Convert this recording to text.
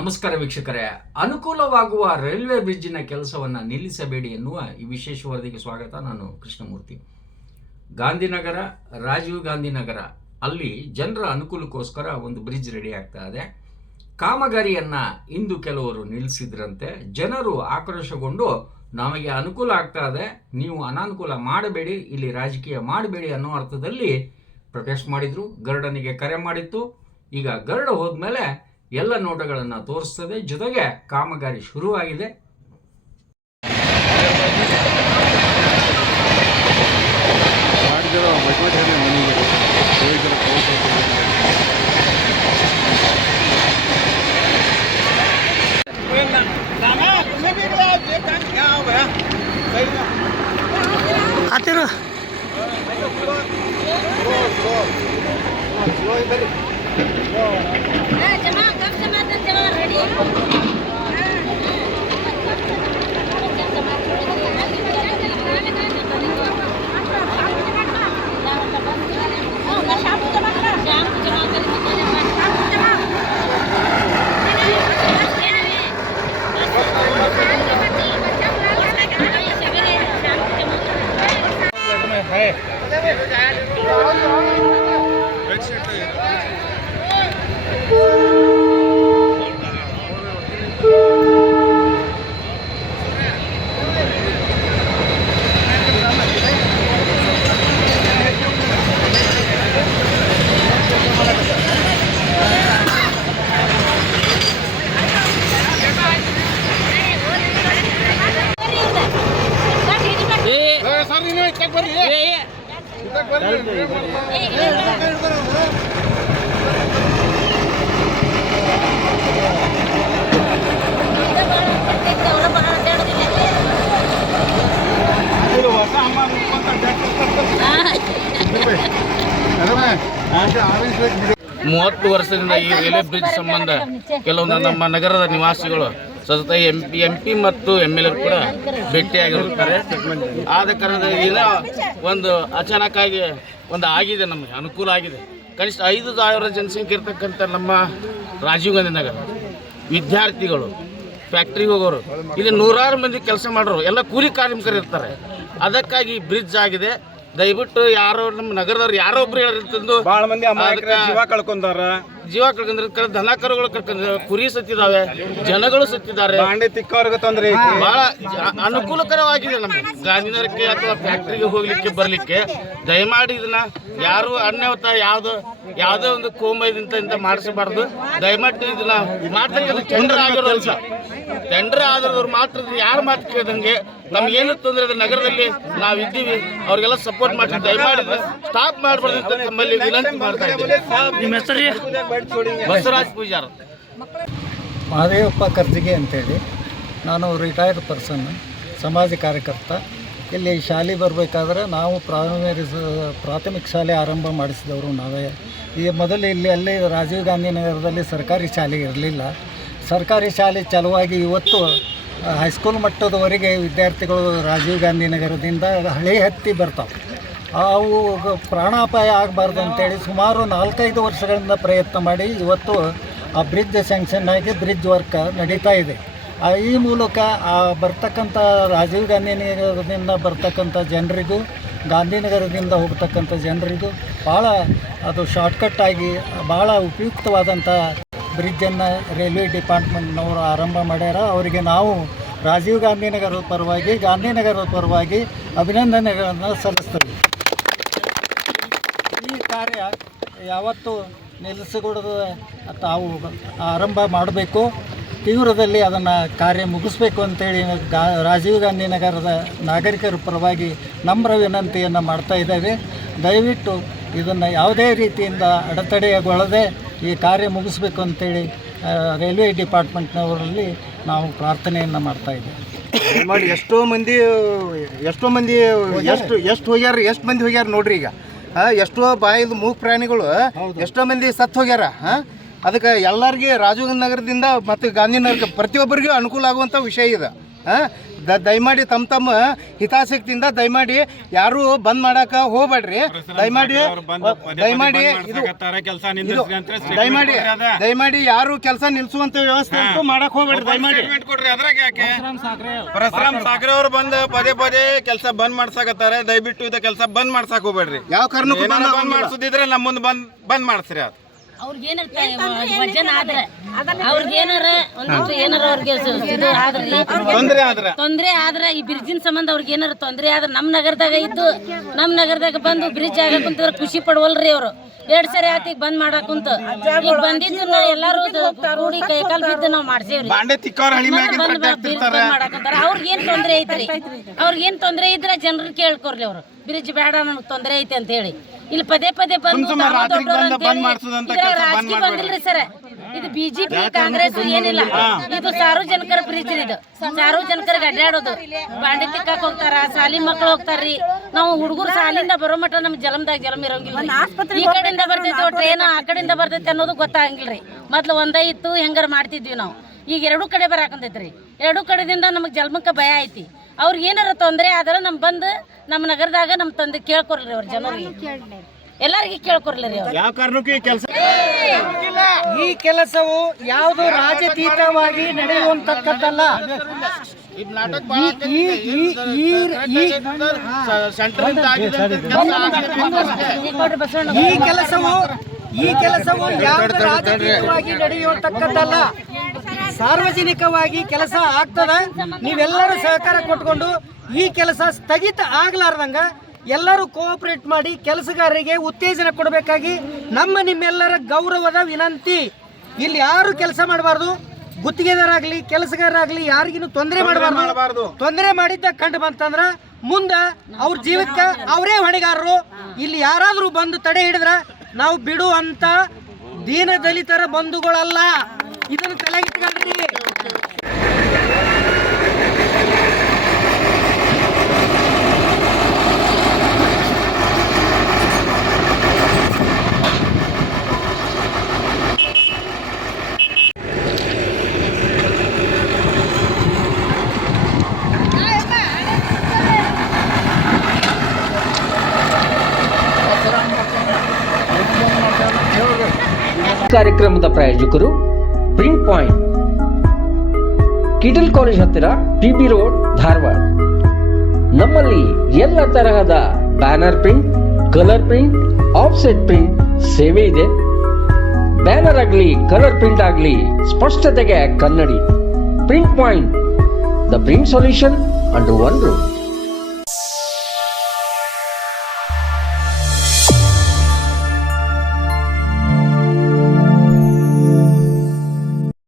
ನಮಸ್ಕಾರ ವೀಕ್ಷಕರೇ, ಅನುಕೂಲವಾಗುವ ರೈಲ್ವೆ ಬ್ರಿಡ್ಜಿನ ಕೆಲಸವನ್ನು ನಿಲ್ಲಿಸಬೇಡಿ ಎನ್ನುವ ಈ ವಿಶೇಷ ವರದಿಗೆ ಸ್ವಾಗತ. ನಾನು ಕೃಷ್ಣಮೂರ್ತಿ. ಗಾಂಧಿನಗರ, ರಾಜೀವ್ ಗಾಂಧಿ ನಗರ ಅಲ್ಲಿ ಜನರ ಅನುಕೂಲಕ್ಕೋಸ್ಕರ ಒಂದು ಬ್ರಿಡ್ಜ್ ರೆಡಿ ಆಗ್ತಾ ಇದೆ. ಕಾಮಗಾರಿಯನ್ನು ಇಂದು ಕೆಲವರು ನಿಲ್ಲಿಸಿದ್ರಂತೆ. ಜನರು ಆಕ್ರೋಶಗೊಂಡು ನಮಗೆ ಅನುಕೂಲ ಆಗ್ತಾ ಇದೆ, ನೀವು ಅನಾನುಕೂಲ ಮಾಡಬೇಡಿ, ಇಲ್ಲಿ ರಾಜಕೀಯ ಮಾಡಬೇಡಿ ಅನ್ನೋ ಅರ್ಥದಲ್ಲಿ ಪ್ರೊಟೆಸ್ಟ್ ಮಾಡಿದ್ರು. ಗರುಡನಿಗೆ ಕರೆ ಮಾಡಿತ್ತು. ಈಗ ಗರುಡ ಹೋದ್ಮೇಲೆ ಎಲ್ಲ ನೋಟಗಳನ್ನು ತೋರಿಸ್ತದೆ. ಜೊತೆಗೆ ಕಾಮಗಾರಿ ಶುರುವಾಗಿದೆ. ಮೂವತ್ತು ವರ್ಷದಿಂದ ಈ ರೈಲ್ವೆ ಬ್ರಿಡ್ಜ್ ಸಂಬಂಧ ಕೆಲವೊಂದು ನಮ್ಮ ನಗರದ ನಿವಾಸಿಗಳು ಸತತ ಎಂಪಿ ಮತ್ತು MLA ಕೂಡ ಭೇಟಿಯಾಗಿರುತ್ತಾರೆ. ಆದ ಕಾರಣದಿಂದ ಒಂದು ಅಚಾನಕ್ಕಾಗಿ ಒಂದು ಆಗಿದೆ, ನಮಗೆ ಅನುಕೂಲ ಆಗಿದೆ. ಕನಿಷ್ಠ 5,000 ಜನಸಂಖ್ಯೆ ಇರ್ತಕ್ಕಂಥ ನಮ್ಮ ರಾಜೀವ್ ಗಾಂಧಿ ನಗರ ವಿದ್ಯಾರ್ಥಿಗಳು, ಫ್ಯಾಕ್ಟ್ರಿಗೆ ಹೋಗೋರು, ಇಲ್ಲಿ ನೂರಾರು ಮಂದಿ ಕೆಲಸ ಮಾಡೋರು ಎಲ್ಲ ಕೂಲಿ ಕಾರ್ಮಿಕರು ಇರ್ತಾರೆ. ಅದಕ್ಕಾಗಿ ಬ್ರಿಡ್ಜ್ ಆಗಿದೆ. ದಯವಿಟ್ಟು ಯಾರೋ ನಮ್ಮ ನಗರದವ್ರು ಯಾರೋ ಒಬ್ರು ಹೇಳಿರ್ತಂದು ಭಾಳ ಮಂದಿ ಜೀವ ಕಳ್ಕೊಂಡಾರ, ದನ ಕರುಗಳು ಕಳ್ಕೊಂಡ್ರೆ, ಕುರಿ ಸತ್ತಿದಾವೆ, ಜನಗಳು ಸತ್ತಿದ್ದಾರೆ. ತಿಕ್ಕವ್ರಿಗೆ ತೊಂದರೆ ಬಹಳ ಅನುಕೂಲಕರವಾಗಿದೆ ನಮಗೆ ಗಾಂಧಿನಗರಕ್ಕೆ ಅಥವಾ ಫ್ಯಾಕ್ಟ್ರಿಗೆ ಹೋಗ್ಲಿಕ್ಕೆ ಬರ್ಲಿಕ್ಕೆ. ದಯಮಾಡಿ ಇದನ್ನ ಯಾರು ಅನ್ಯವತ ಯಾವುದೇ ಒಂದು ಕೋಮದಿಂದ ಮಾಡಿಸಬಾರ್ದು. ದಯಮಾಡಿ ಇದನ್ನ ಮಾಡ್ತಕ್ಕಂಥ ಟೆಂಡರ್ ಆಗಿರೋದು, ಟೆಂಡರ್ ಆದ್ರವ್ರು ಮಾತ್ರ ಯಾರು ಮಾತು ಕೇಳಿದಂಗೆ ನಮ್ಗೇನು ತೊಂದರೆ ಇದೆ ನಗರದಲ್ಲಿ ನಾವಿದ್ದೀವಿ ಅವ್ರಿಗೆಲ್ಲ ಸಪೋರ್ಟ್ ಮಾಡ್ತೀವಿ. ದಯಮಾಡಿ ಸ್ಟಾಪ್ ಮಾಡಬಾರ್ದು ಅಂತ ನಮ್ಮಲ್ಲಿ ವಿನಂತಿ ಮಾಡ್ತಾ ಇದ್ದೀವಿ. ನಿಮ್ಮ ಹೆಸರು? ಬಸವರಾಜ್ ಪೂಜಾರ್. ಮಹದೇವಪ್ಪ ಕರ್ಜಿಗೆ ಅಂತೇಳಿ, ನಾನು ರಿಟೈರ್ಡ್ ಪರ್ಸನ್, ಸಮಾಜ ಕಾರ್ಯಕರ್ತ. ಇಲ್ಲಿ ಶಾಲೆ ಬರಬೇಕಾದ್ರೆ ನಾವು ಪ್ರಾಥಮಿಕ ಶಾಲೆ ಆರಂಭ ಮಾಡಿಸಿದವರು ನಾವೇ. ಈ ಮೊದಲು ಅಲ್ಲಿ ರಾಜೀವ್ ಗಾಂಧಿ ನಗರದಲ್ಲಿ ಸರ್ಕಾರಿ ಶಾಲೆ ಇರಲಿಲ್ಲ. ಸರ್ಕಾರಿ ಶಾಲೆ ಚಾಲುವಾಗಿ ಇವತ್ತು ಹೈಸ್ಕೂಲ್ ಮಟ್ಟದವರೆಗೆ ವಿದ್ಯಾರ್ಥಿಗಳು ರಾಜೀವ್ ಗಾಂಧಿ ನಗರದಿಂದ ಹಳೆ ಹತ್ತಿ ಬರ್ತಾವೆ. ಅವು ಪ್ರಾಣಾಪಾಯ ಆಗಬಾರ್ದು ಅಂತೇಳಿ ಸುಮಾರು 4-5 ವರ್ಷಗಳಿಂದ ಪ್ರಯತ್ನ ಮಾಡಿ ಇವತ್ತು ಆ ಬ್ರಿಡ್ಜ್ ಸ್ಯಾಂಕ್ಷನ್ ಆಗಿ ಬ್ರಿಡ್ಜ್ ವರ್ಕ್ ನಡೀತಾ ಇದೆ. ಈ ಮೂಲಕ ಬರ್ತಕ್ಕಂಥ ರಾಜೀವ್ ಗಾಂಧಿ ನಗರದಿಂದ ಬರ್ತಕ್ಕಂಥ ಜನರಿಗೂ, ಗಾಂಧಿನಗರದಿಂದ ಹೋಗ್ತಕ್ಕಂಥ ಜನರಿಗೂ ಭಾಳ ಅದು ಶಾರ್ಟ್ಕಟ್ ಆಗಿ ಭಾಳ ಉಪಯುಕ್ತವಾದಂಥ ಬ್ರಿಡ್ಜನ್ನು ರೈಲ್ವೆ ಡಿಪಾರ್ಟ್ಮೆಂಟ್ನವರು ಆರಂಭ ಮಾಡ್ಯಾರ. ಅವರಿಗೆ ನಾವು ರಾಜೀವ್ ಗಾಂಧಿನಗರದ ಪರವಾಗಿ, ಗಾಂಧಿನಗರದ ಪರವಾಗಿ ಅಭಿನಂದನೆಗಳನ್ನು ಸಲ್ಲಿಸ್ತೇವೆ. ಈ ಕಾರ್ಯ ಯಾವತ್ತೂ ನಿಲ್ಲಿಸಿಕೊಡೋದು ತಾವು ಆರಂಭ ಮಾಡಬೇಕು, ತೀವ್ರದಲ್ಲಿ ಅದನ್ನು ಕಾರ್ಯ ಮುಗಿಸ್ಬೇಕು ಅಂತೇಳಿ ರಾಜೀವ್ ಗಾಂಧಿ ನಗರದ ನಾಗರಿಕರ ಪರವಾಗಿ ನಮ್ರ ವಿನಂತಿಯನ್ನು ಮಾಡ್ತಾ ಇದ್ದೇವೆ. ದಯವಿಟ್ಟು ಇದನ್ನು ಯಾವುದೇ ರೀತಿಯಿಂದ ಅಡೆತಡೆಗೊಳ್ಳದೆ ಈ ಕಾರ್ಯ ಮುಗಿಸ್ಬೇಕು ಅಂತೇಳಿ ರೈಲ್ವೆ ಡಿಪಾರ್ಟ್ಮೆಂಟ್ನವರಲ್ಲಿ ನಾವು ಪ್ರಾರ್ಥನೆಯನ್ನು ಮಾಡ್ತಾ ಇದ್ದೇವೆ. ಮಾಡಿ ಎಷ್ಟೋ ಮಂದಿ ಎಷ್ಟು ಮಂದಿ ಹೋಗ್ಯಾರ ನೋಡ್ರಿ. ಈಗ ಎಷ್ಟೋ ಬಾಯಿದು ಮೂಕ್ ಪ್ರಾಣಿಗಳು ಎಷ್ಟೋ ಮಂದಿ ಸತ್ತು ಹೋಗ್ಯಾರ. ಅದಕ್ಕೆ ಎಲ್ಲರಿಗೆ ರಾಜೀವ್ ನಗರದಿಂದ ಮತ್ತು ಗಾಂಧಿನಗರಕ್ಕೆ ಪ್ರತಿಯೊಬ್ಬರಿಗೂ ಅನುಕೂಲ ಆಗುವಂಥ ವಿಷಯ ಇದೆ. ದಯಮಾಡಿ ತಮ್ಮ ಹಿತಾಸಕ್ತಿಯಿಂದ ದಯಮಾಡಿ ಯಾರು ಬಂದ್ ಮಾಡಾಕ ಹೋಗ್ಬೇಡ್ರಿ. ದಯಮಾಡಿ ದಯಮಾಡಿ ಯಾರು ಕೆಲಸ ನಿಲ್ಸುವಂತ ವ್ಯವಸ್ಥೆ ಅಂತೂ ಮಾಡಕ್ ಹೋಗ್ಬೇಡ್ರಿ. ದಯಮಾಡಿ ಪರಶುರಾಮ್ ಸಾಗರ ಅವ್ರು ಬಂದು ಪದೇ ಕೆಲಸ ಬಂದ್ ಮಾಡ್ಸಾಕತ್ತಾರೆ. ದಯವಿಟ್ಟು ಇದ ಕೆಲಸ ಬಂದ್ ಮಾಡ್ಸಾಕ್ ಹೋಗ್ಬೇಡ್ರಿ. ಯಾವ ಕಾರಣಕ್ಕೂ ಬಂದ್ ಮಾಡ್ಸೋದಿದ್ರೆ ನಮ್ಮ ಮುಂದೆ ಬಂದ್ ಮಾಡ್ಸ್ರಿ. ಅದು ತೊಂದ್ರೆ ಆದ್ರ ಈ ಬ್ರಿಡ್ಜಿನ ಸಂಬಂಧ ಅವ್ರಿಗೆ ಏನಾರ ತೊಂದ್ರೆ ಆದ್ರ ನಮ್ ನಗರದಾಗ ಬಂದು ಬ್ರಿಡ್ಜ್ ಆಗಕ್ ಕುಂತಿದ್ರ ಖುಷಿ ಪಡವಲ್ರಿ ಅವ್ರು. 2 ಸರಿ ಆತಿ ಬಂದ್ ಮಾಡಕ್ ಕುಂತ ಈಗ ಬಂದಿದ್ದು ಎಲ್ಲಾರು ಕೂಡಿ ಕೈಕಾಲ್ ಬಿದ್ದು ನಾವ್ ಮಾಡ್ಸೇವ್ರಿ. ಮಾಡಕಂತಾರ ಅವ್ರಿಗೇನ್ ತೊಂದ್ರೆ ಐತ್ರಿ? ಅವ್ರಿಗೇನ್ ತೊಂದ್ರೆ ಇದ್ರ ಜನರು ಕೇಳ್ಕೊರ್ಲಿ ಅವ್ರು ಬ್ರಿಡ್ಜ್ ಬೇಡ ನನಗ್ ತೊಂದ್ರೆ ಐತಿ ಅಂತ ಹೇಳಿ. ಇಲ್ಲಿ ಪದೇ ಬಂದು ರಾಜಕೀಯ ಬಂದಿಲ್ರಿ ಸರ್. ಇದು ಬಿಜೆಪಿ ಕಾಂಗ್ರೆಸ್ ಏನಿಲ್ಲ. ಇದು ಸಾರ್ವಜನಿಕರ ಬ್ರಿಡ್ಜ್. ಇದು ಸಾರ್ವಜನಿಕರಿಗೆ ಅಡ್ಡಾಡೋದು. ಬಾಂಡೆ ತಿಕ್ಕಾಕ್ ಹೋಗ್ತಾರ, ಸಾಲಿ ಮಕ್ಳು ಹೋಗ್ತಾರ್ರಿ. ನಾವು ಹುಡುಗರು ಸಾಲಿಂದ ಬರೋ ಮಟ್ಟ ನಮ್ ಜಲಂ ಇರಂಗಿಲ್ಲ. ಈ ಕಡೆಯಿಂದ ಬರ್ತೈತಿ ಟ್ರೈನ್, ಆ ಕಡೆಯಿಂದ ಬರ್ತೈತಿ ಅನ್ನೋದು ಗೊತ್ತಾಗಂಗಿಲ್ರಿ. ಮೊದ್ಲು ಒಂದೇ ಇತ್ತು, ಹೆಂಗಾರ ಮಾಡ್ತಿದ್ವಿ ನಾವು. ಈಗ 2 ಕಡೆ ಬರಾಕಂತೈತ್ರಿ. 2 ಕಡೆದಿಂದ ನಮಗ್ ಜಲ್ಮಕ್ಕ ಭಯ ಐತಿ. ಅವ್ರಿಗೆ ಏನಾರ ತೊಂದ್ರೆ ಆದ್ರ ಬಂದು ನಮ್ಮ ನಗರದಾಗ ನಮ್ ತಂದೆ ಕೇಳ್ಕೊರ್ಲಿ ಅವ್ರ ಜನರಿಗೆ, ಎಲ್ಲಾರಿಗೆ ಕೇಳ್ಕೊರ್ಲಿ ಅವ್ರು. ಯಾವ ಕಾರಣಕ್ಕೂ ಈ ಕೆಲಸವು ಯಾವುದು ರಾಜಕೀಯವಾಗಿ ನಡೆಯುವಂತಕ್ಕದ್ದಲ್ಲ. ಈ ಕೆಲಸವು ಯಾವುದು ರಾಜಕೀಯವಾಗಿ ನಡೆಯುವಂತಕ್ಕದ್ದಲ್ಲ. ಸಾರ್ವಜನಿಕವಾಗಿ ಕೆಲಸ ಆಗ್ತದ. ನೀವೆಲ್ಲರೂ ಸಹಕಾರ ಕೊಟ್ಕೊಂಡು ಈ ಕೆಲಸ ಸ್ಥಗಿತ ಆಗ್ಲಾರ್ದಂಗ ಎಲ್ಲರೂ ಕೋಆಪರೇಟ್ ಮಾಡಿ ಕೆಲಸಗಾರರಿಗೆ ಉತ್ತೇಜನ ಕೊಡಬೇಕಾಗಿ ನಿಮ್ಮೆಲ್ಲರ ಗೌರವದ ವಿನಂತಿ. ಇಲ್ಲಿ ಯಾರು ಕೆಲಸ ಮಾಡಬಾರ್ದು. ಗುತ್ತಿಗೆದಾರಾಗ್ಲಿ ಕೆಲಸಗಾರರಾಗ್ಲಿ ಯಾರಿಗಿನ್ನೂ ತೊಂದರೆ ಮಾಡಬಾರ್ದು. ತೊಂದರೆ ಮಾಡಿದ್ದ ಕಂಡು ಬಂತಂದ್ರ ಮುಂದೆ ಅವ್ರ ಜೀವಕ್ಕೆ ಅವರೇ ಹೊಣೆಗಾರರು. ಇಲ್ಲಿ ಯಾರಾದ್ರೂ ಬಂದು ತಡೆ ಹಿಡಿದ್ರ ನಾವು ಬಿಡುವಂತ ದೀನ ದಲಿತರ ಬಂಧುಗಳಲ್ಲ. ಇದನ್ನು ತಲೆಗಿಟ್ಕೊಂಡ್ರಿ. ಕಾರ್ಯಕ್ರಮದ ಪ್ರಾಯೋಜಕರು ಪ್ರಿಂಟ್ ಪಾಯಿಂಟ್, ಕಿಟಲ್ ಕಾಲೇಜ್ ಹತ್ತಿರ, ಟಿಬಿ ರೋಡ್, ಧಾರವಾಡ. ನಮ್ಮಲ್ಲಿ ಎಲ್ಲ ತರಹದ banner print, colour print, offset print ಸೇವೆ ಇದೆ. ಬ್ಯಾನರ್ ಆಗಲಿ ಕಲರ್ ಪ್ರಿಂಟ್ ಆಗಲಿ ಸ್ಪಷ್ಟತೆಗೆ ಕನ್ನಡಿ. Print point, the print solution under one roof.